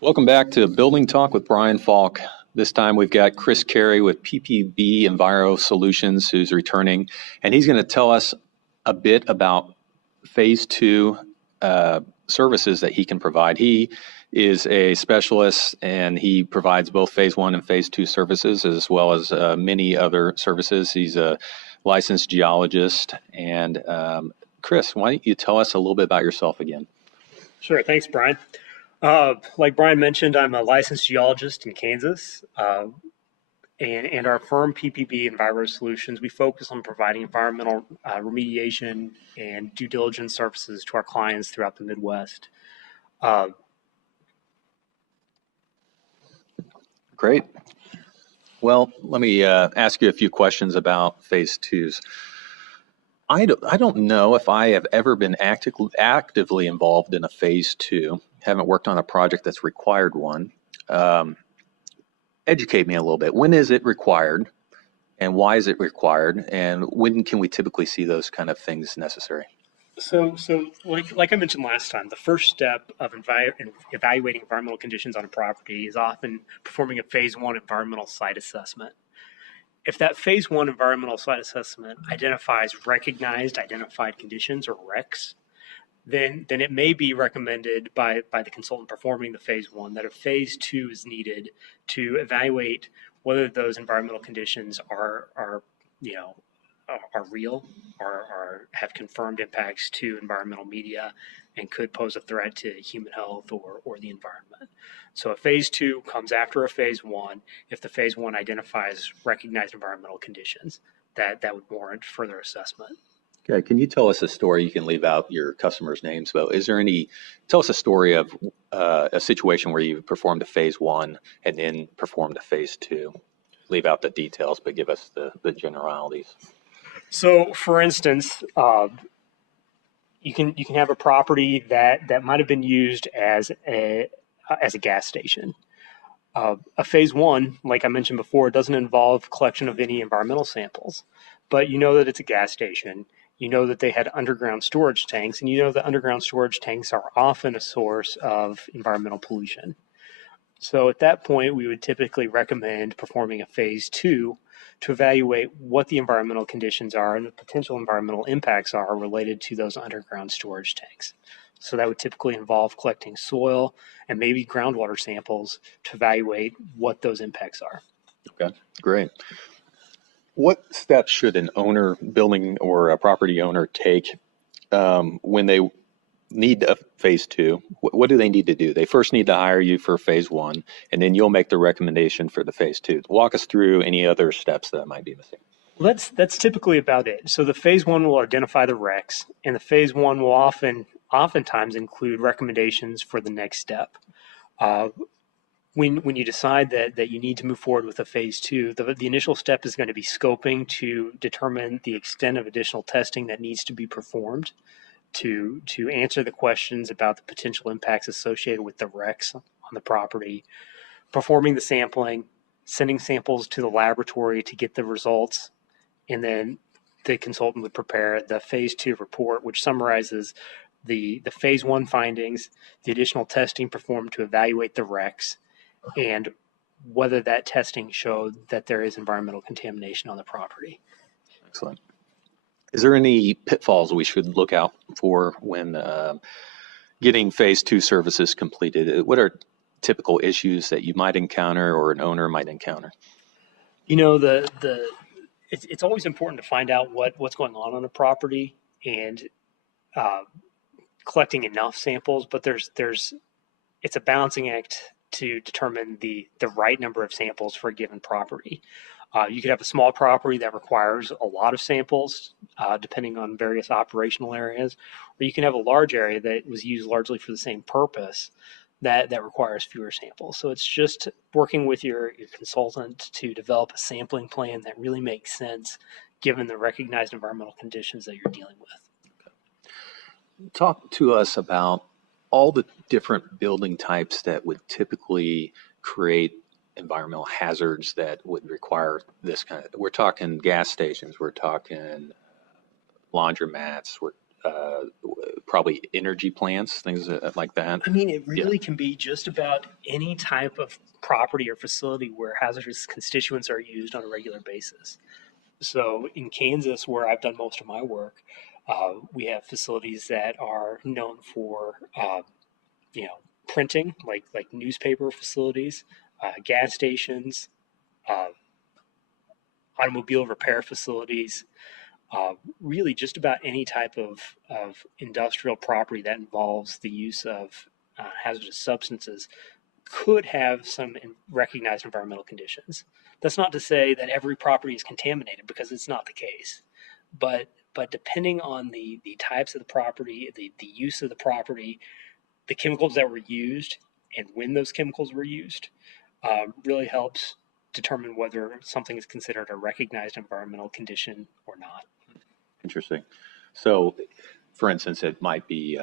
Welcome back to Building Talk with Bryan Falk. This time we've got Chris Carey with PPB Enviro Solutions who's returning, and he's going to tell us a bit about phase two services that he can provide. He is a specialist and he provides both phase one and phase two services as well as many other services. He's a licensed geologist. And Chris, why don't you tell us a little bit about yourself again? Sure. Thanks, Brian. Like Brian mentioned, I'm a licensed geologist in Kansas, and our firm PPB Enviro Solutions, we focus on providing environmental remediation and due diligence services to our clients throughout the Midwest. Great. Well, let me ask you a few questions about phase twos. I don't know if I have ever been actively involved in a phase two. Haven't worked on a project that's required one. Educate me a little bit. When is it required, and why is it required, and when can we typically see those kind of things necessary? So like I mentioned last time, the first step of evaluating environmental conditions on a property is often performing a phase one environmental site assessment. If that phase one environmental site assessment identifies identified conditions or RECs, then it may be recommended by the consultant performing the phase one that a phase two is needed to evaluate whether those environmental conditions are real or have confirmed impacts to environmental media and could pose a threat to human health or the environment. So a phase two comes after a phase one if the phase one identifies recognized environmental conditions that would warrant further assessment. Okay, can you tell us a story? You can leave out your customers' names, but tell us a story of a situation where you performed a phase one and then performed a phase two. Leave out the details, but give us the generalities. So, for instance, you can have a property that might have been used as a gas station. A phase one, like I mentioned before, doesn't involve collection of any environmental samples, but you know that it's a gas station. You know that they had underground storage tanks, and you know that underground storage tanks are often a source of environmental pollution. So at that point, we would typically recommend performing a phase two to evaluate what the environmental conditions are and the potential environmental impacts are related to those underground storage tanks. So that would typically involve collecting soil and maybe groundwater samples to evaluate what those impacts are. Okay, great. What steps should an owner, building or a property owner take when they need a phase two? What do they need to do? They first need to hire you for phase one, and then you'll make the recommendation for the phase two. Walk us through any other steps that might be missing. That's typically about it. So the phase one will identify the RECs, and the phase one will oftentimes include recommendations for the next step. When you decide that you need to move forward with a phase two, the initial step is going to be scoping to determine the extent of additional testing that needs to be performed to answer the questions about the potential impacts associated with the RECs on the property, performing the sampling, sending samples to the laboratory to get the results, and then the consultant would prepare the phase two report, which summarizes the phase one findings, the additional testing performed to evaluate the RECs, and whether that testing showed that there is environmental contamination on the property. Excellent. Is there any pitfalls we should look out for when getting phase two services completed? What are typical issues that you might encounter or an owner might encounter? You know, it's always important to find out what's going on a property and collecting enough samples, but it's a balancing act to determine the right number of samples for a given property. You could have a small property that requires a lot of samples, depending on various operational areas, or you can have a large area that was used largely for the same purpose that requires fewer samples. So it's just working with your consultant to develop a sampling plan that really makes sense given the recognized environmental conditions that you're dealing with. Talk to us about all the different building types that would typically create environmental hazards that would require this kind of, we're talking gas stations, we're talking laundromats, probably energy plants, things like that. I mean, it really can be just about any type of property or facility where hazardous constituents are used on a regular basis. So in Kansas, where I've done most of my work, we have facilities that are known for, printing, like newspaper facilities, gas stations, uh, automobile repair facilities, really just about any type of industrial property that involves the use of hazardous substances could have some recognized environmental conditions. That's not to say that every property is contaminated, because it's not the case. But depending on the types of the property, the use of the property, the chemicals that were used, and when those chemicals were used, really helps determine whether something is considered a recognized environmental condition or not. Interesting. So, for instance, it might be,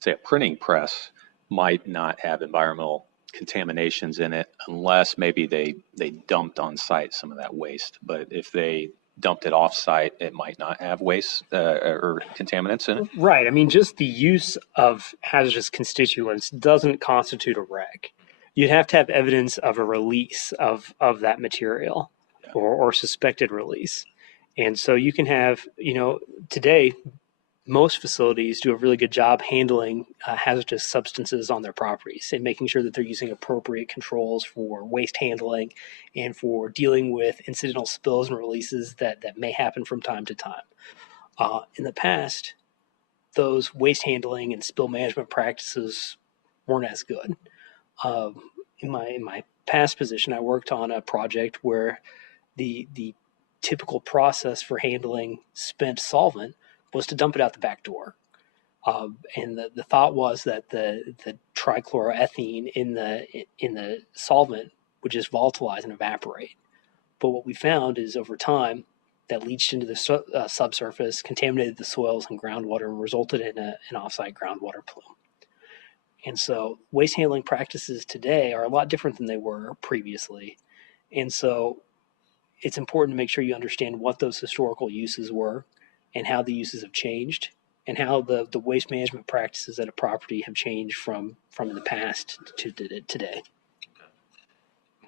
say, a printing press might not have environmental contaminations in it unless maybe they dumped on site some of that waste. But if they dumped it off site, it might not have waste or contaminants in it. Right. I mean, just the use of hazardous constituents doesn't constitute a wreck. You'd have to have evidence of a release of that material, or suspected release. And so you can have, today, most facilities do a really good job handling hazardous substances on their properties and making sure that they're using appropriate controls for waste handling and for dealing with incidental spills and releases that may happen from time to time. In the past, those waste handling and spill management practices weren't as good. In my past position, I worked on a project where the typical process for handling spent solvent was to dump it out the back door. And the thought was that the trichloroethene in the solvent would just volatilize and evaporate. But what we found is, over time, that leached into the subsurface, contaminated the soils and groundwater, and resulted in an offsite groundwater plume. And so waste handling practices today are a lot different than they were previously. And so it's important to make sure you understand what those historical uses were and how the uses have changed, and how the waste management practices at a property have changed from the past to today.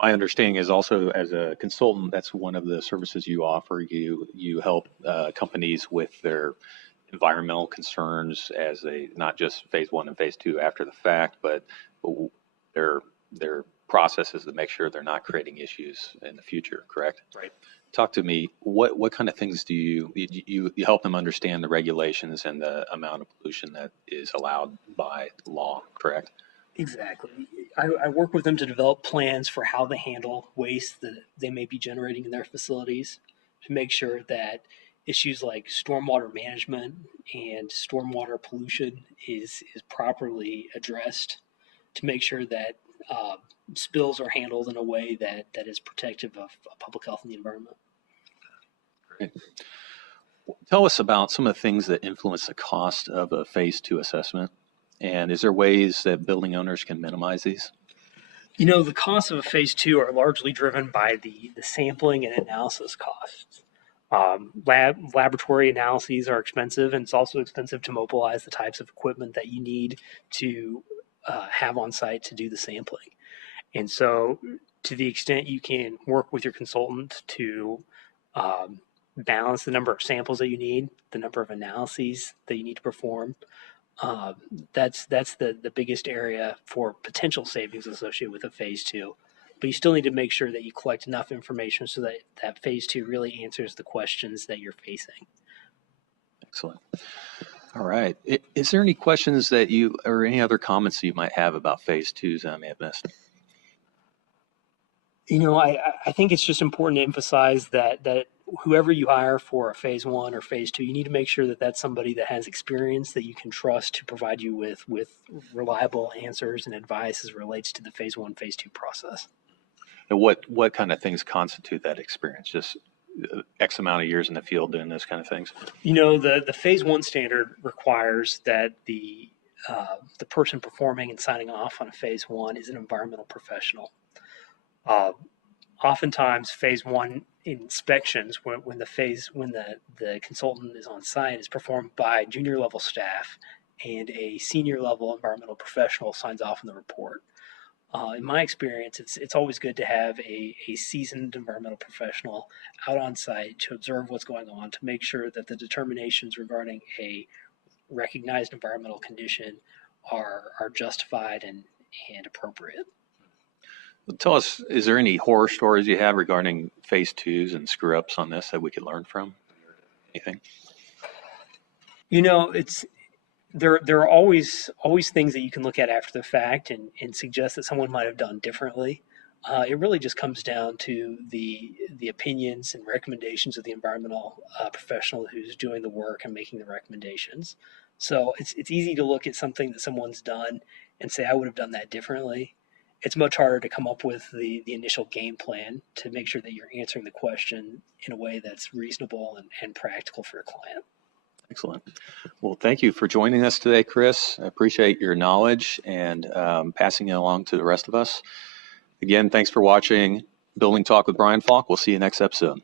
My understanding is also, as a consultant, that's one of the services you offer. You help companies with their environmental concerns as not just phase one and phase two after the fact, but their processes to make sure they're not creating issues in the future. Correct? Right. Talk to me. What kind of things do you help them understand the regulations and the amount of pollution that is allowed by law? Correct? Exactly. I work with them to develop plans for how they handle waste that they may be generating in their facilities, to make sure that issues like stormwater management and stormwater pollution is properly addressed, to make sure that spills are handled in a way that is protective of public health and the environment. Great. Tell us about some of the things that influence the cost of a phase two assessment. And is there ways that building owners can minimize these? The costs of a phase two are largely driven by the sampling and analysis costs. Laboratory analyses are expensive, and it's also expensive to mobilize the types of equipment that you need to have on site to do the sampling. And so, to the extent you can work with your consultant to balance the number of samples that you need, the number of analyses that you need to perform, that's the biggest area for potential savings associated with a phase two. But you still need to make sure that you collect enough information so that phase two really answers the questions that you're facing. Excellent. All right. Is there any questions that or any other comments that you might have about phase twos that I may have missed? I think it's just important to emphasize that whoever you hire for a phase one or phase two, you need to make sure that that's somebody that has experience that you can trust to provide you with reliable answers and advice as it relates to the phase one, phase two process. And what kind of things constitute that experience? Just X amount of years in the field doing those kind of things? The phase one standard requires that the person performing and signing off on a phase one is an environmental professional. Oftentimes, phase one inspections, when the consultant is on site, is performed by junior level staff, and a senior level environmental professional signs off on the report. In my experience, it's always good to have a seasoned environmental professional out on site to observe what's going on, to make sure that the determinations regarding a recognized environmental condition are justified and appropriate. Tell us, is there any horror stories you have regarding phase twos and screw ups on this that we could learn from? Anything? It's there are always things that you can look at after the fact and suggest that someone might have done differently. It really just comes down to the opinions and recommendations of the environmental professional who's doing the work and making the recommendations. So it's easy to look at something that someone's done and say, I would have done that differently. It's much harder to come up with the initial game plan to make sure that you're answering the question in a way that's reasonable and practical for your client. Excellent. Well, thank you for joining us today, Chris. I appreciate your knowledge and passing it along to the rest of us. Again, thanks for watching Building Talk with Bryan Falk. We'll see you next episode.